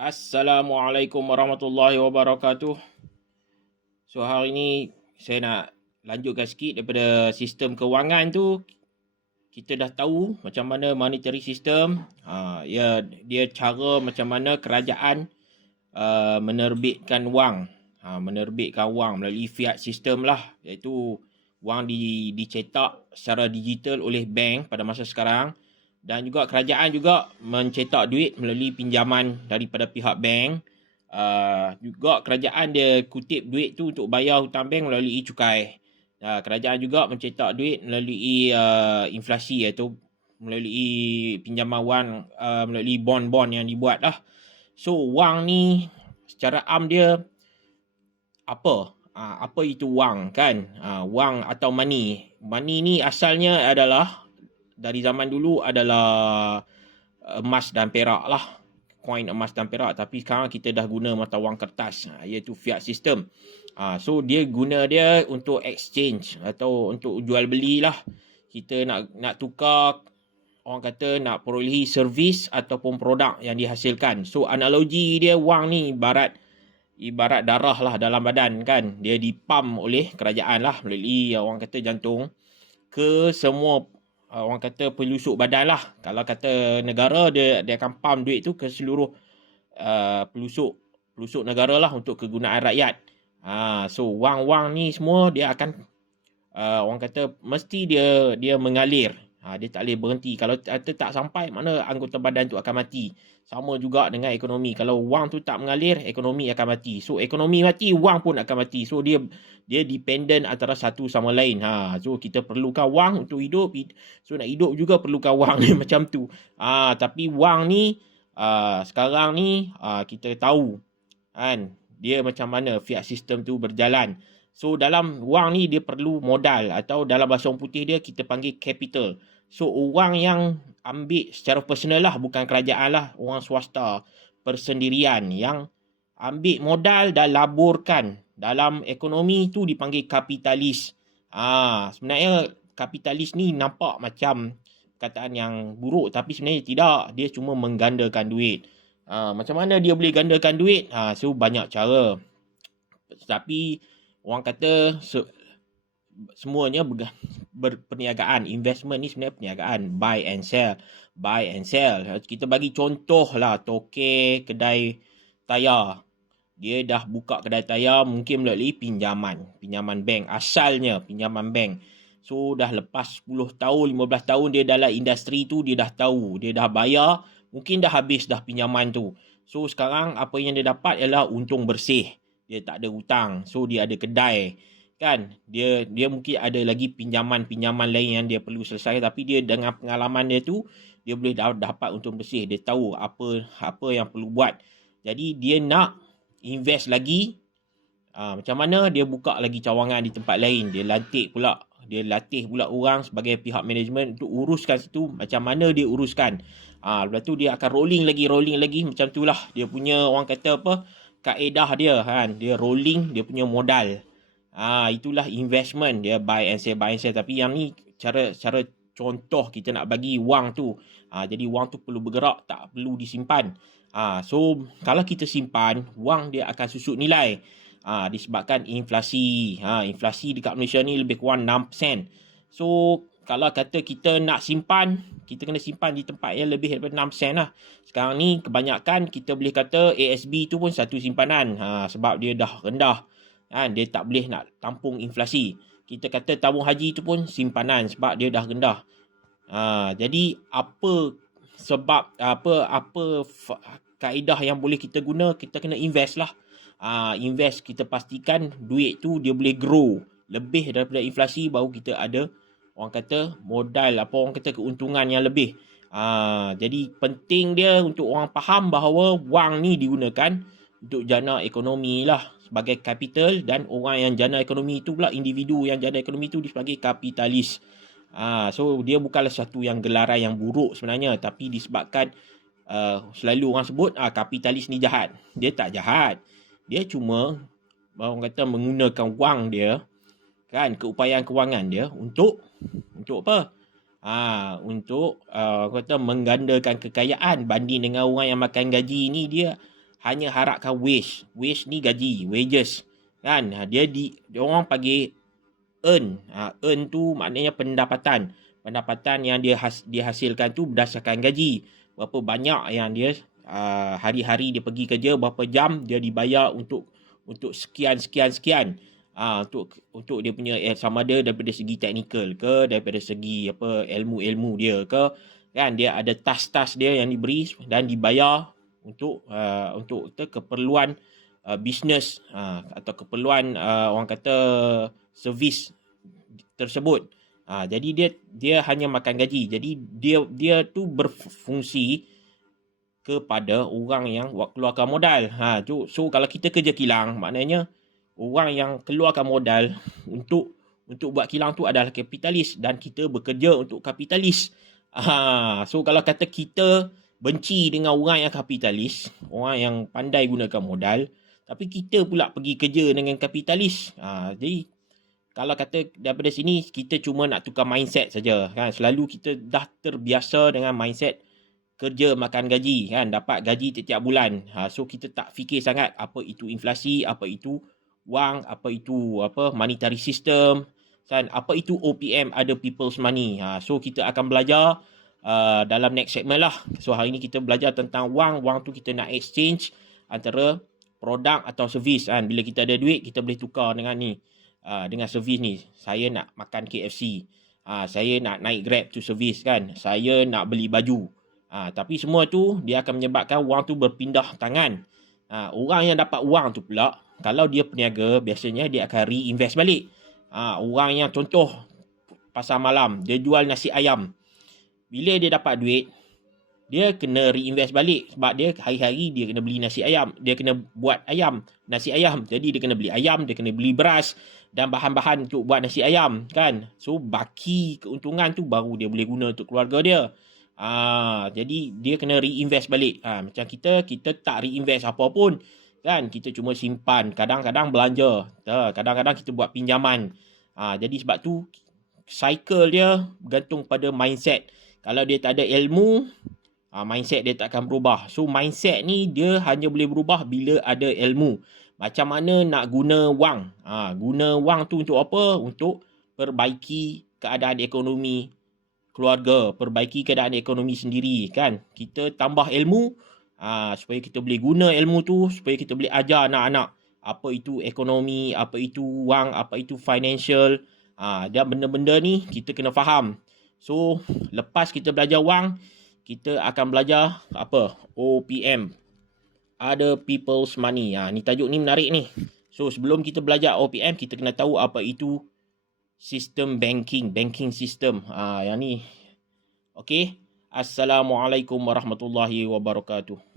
Assalamualaikum warahmatullahi wabarakatuh. So hari ni saya nak lanjutkan sikit daripada sistem kewangan tu. Kita dah tahu macam mana monetary system. Dia cara macam mana kerajaan menerbitkan wang. Menerbitkan wang melalui fiat system lah. Iaitu wang dicetak secara digital oleh bank pada masa sekarang. Dan juga kerajaan juga mencetak duit melalui pinjaman daripada pihak bank. Juga kerajaan dia kutip duit tu untuk bayar hutang bank melalui cukai. Kerajaan juga mencetak duit melalui inflasi, iaitu melalui pinjaman wang melalui bond-bond yang dibuat lah. So wang ni secara am dia apa? Apa itu wang kan? Wang atau money. Money ni asalnya adalah dari zaman dulu adalah emas dan perak lah. Koin emas dan perak. Tapi sekarang kita dah guna mata wang kertas, iaitu fiat system. So dia guna dia untuk exchange atau untuk jual beli lah. Kita nak tukar, orang kata nak perolehi servis ataupun produk yang dihasilkan. So analogi dia, wang ni ibarat darah lah dalam badan kan. Dia dipam oleh kerajaan lah melalui orang kata jantung ke semua orang kata pelusuk badan lah. Kalau kata negara, dia akan pam duit tu ke seluruh pelusuk negara lah untuk kegunaan rakyat. So wang-wang ni semua dia akan orang kata mesti dia mengalir. Dia tak boleh berhenti. Kalau tak sampai, mana anggota badan tu akan mati. Sama juga dengan ekonomi. Kalau wang tu tak mengalir, ekonomi akan mati. So ekonomi mati, wang pun akan mati. So dia dependent antara satu sama lain. So kita perlukan wang untuk hidup. So nak hidup juga perlukan wang ni macam tu. Tapi wang ni sekarang ni kita tahu kan dia macam mana fiat system tu berjalan. So dalam wang ni dia perlu modal, atau dalam bahasa orang putih dia kita panggil capital. So orang yang ambil secara personal lah, bukan kerajaan lah, orang swasta persendirian yang ambil modal dan laburkan dalam ekonomi tu dipanggil kapitalis. Sebenarnya kapitalis ni nampak macam perkataan yang buruk, tapi sebenarnya tidak. Dia cuma menggandakan duit. Macam mana dia boleh gandakan duit? So banyak cara. Tapi orang kata semuanya berperniagaan. Investment ni sebenarnya perniagaan. Buy and sell. Kita bagi contoh lah, tokek kedai tayar. Dia dah buka kedai tayar mungkin melalui pinjaman bank. Asalnya pinjaman bank. So dah lepas 10 tahun, 15 tahun dia dalam industri tu, dia dah tahu, dia dah bayar, mungkin dah habis dah pinjaman tu. So sekarang apa yang dia dapat ialah untung bersih. Dia tak ada hutang. So dia ada kedai kan. Dia mungkin ada lagi pinjaman lain yang dia perlu selesai, tapi dia dengan pengalaman dia tu, dia boleh dapat untung bersih. Dia tahu apa yang perlu buat. Jadi dia nak invest lagi. Macam mana dia buka lagi cawangan di tempat lain. Dia latih pula orang sebagai pihak management untuk uruskan situ. Macam mana dia uruskan. Lepas tu dia akan rolling lagi. Macam tu lah. Dia punya orang kata apa, kaedah dia kan. Dia rolling dia punya modal. Itulah investment. Dia buy and sell. Tapi yang ni cara contoh kita nak bagi wang tu. Jadi wang tu perlu bergerak, tak perlu disimpan. So kalau kita simpan, wang dia akan susut nilai. Disebabkan inflasi. Inflasi dekat Malaysia ni lebih kurang 6%. So kalau kata kita nak simpan, kita kena simpan di tempat yang lebih daripada 6% lah. Sekarang ni kebanyakan kita boleh kata ASB tu pun satu simpanan. Sebab dia dah rendah. Dia tak boleh nak tampung inflasi. Kita kata tabung haji tu pun simpanan sebab dia dah rendah. Jadi apa sebab kaedah yang boleh kita guna, kita kena invest lah. Invest, kita pastikan duit tu dia boleh grow lebih daripada inflasi, baru kita ada orang kata modal, orang kata keuntungan yang lebih. Jadi penting dia untuk orang faham bahawa wang ni digunakan untuk jana ekonomi lah sebagai capital, dan orang yang jana ekonomi itu pula, individu yang jana ekonomi itu sebagai kapitalis. So dia bukanlah satu yang gelaran yang buruk sebenarnya, tapi disebabkan selalu orang sebut kapitalis ni jahat. Dia tak jahat. Dia cuma orang kata menggunakan wang dia kan, keupayaan kewangan dia untuk apa? Untuk kata menggandakan kekayaan. Banding dengan orang yang makan gaji ni, dia hanya harapkan wage. Wage ni gaji, wages. Kan? Dia orang panggil earn. Earn tu maknanya pendapatan. Pendapatan yang dia hasilkan tu berdasarkan gaji. Berapa banyak yang dia hari-hari dia pergi kerja, berapa jam dia dibayar untuk sekian. Untuk dia punya sama ada daripada segi teknikal ke, daripada segi ilmu-ilmu dia ke, kan, dia ada task-task dia yang diberi dan dibayar untuk keperluan bisnes atau keperluan orang kata servis tersebut. Jadi dia hanya makan gaji. Jadi dia tu berfungsi kepada orang yang keluarkan modal. So kalau kita kerja kilang, maknanya orang yang keluarkan modal untuk buat kilang tu adalah kapitalis dan kita bekerja untuk kapitalis. So kalau kata kita benci dengan orang yang kapitalis, orang yang pandai gunakan modal, tapi kita pula pergi kerja dengan kapitalis. Jadi kalau kata daripada sini kita cuma nak tukar mindset saja, kan. Selalu kita dah terbiasa dengan mindset kerja makan gaji, kan, dapat gaji setiap bulan. So kita tak fikir sangat apa itu inflasi, apa itu wang, apa itu monetary system, kan, apa itu OPM, other people's money. So kita akan belajar dalam next segment lah. So hari ni kita belajar tentang wang. Wang tu kita nak exchange antara produk atau servis, kan. Bila kita ada duit, kita boleh tukar dengan ni, dengan servis ni. Saya nak makan KFC, saya nak naik Grab tu servis, kan. Saya nak beli baju. Tapi semua tu dia akan menyebabkan wang tu berpindah tangan. Orang yang dapat wang tu pula, kalau dia peniaga, biasanya dia akan reinvest balik. Orang yang contoh pasar malam, dia jual nasi ayam. Bila dia dapat duit, dia kena reinvest balik sebab dia hari-hari dia kena beli nasi ayam. Dia kena buat nasi ayam. Jadi dia kena beli ayam, dia kena beli beras dan bahan-bahan untuk buat nasi ayam, kan. So baki keuntungan tu baru dia boleh guna untuk keluarga dia. Jadi dia kena reinvest balik. Macam kita tak reinvest apa pun, kan. Kita cuma simpan, kadang-kadang belanja, kadang-kadang kita buat pinjaman. Jadi sebab tu cycle dia bergantung pada mindset. Kalau dia tak ada ilmu, mindset dia tak akan berubah. So mindset ni dia hanya boleh berubah bila ada ilmu. Macam mana nak guna wang. Guna wang tu untuk apa? Untuk perbaiki keadaan ekonomi keluarga, perbaiki keadaan ekonomi sendiri, kan. Kita tambah ilmu supaya kita boleh guna ilmu tu, supaya kita boleh ajar anak-anak apa itu ekonomi, apa itu wang, apa itu financial. Dan benda-benda ni kita kena faham. So lepas kita belajar wang, kita akan belajar OPM, other people's money. Ni tajuk ni menarik ni. So sebelum kita belajar OPM, kita kena tahu apa itu sistem banking system. Yang ni. Okey. Assalamualaikum warahmatullahi wabarakatuh.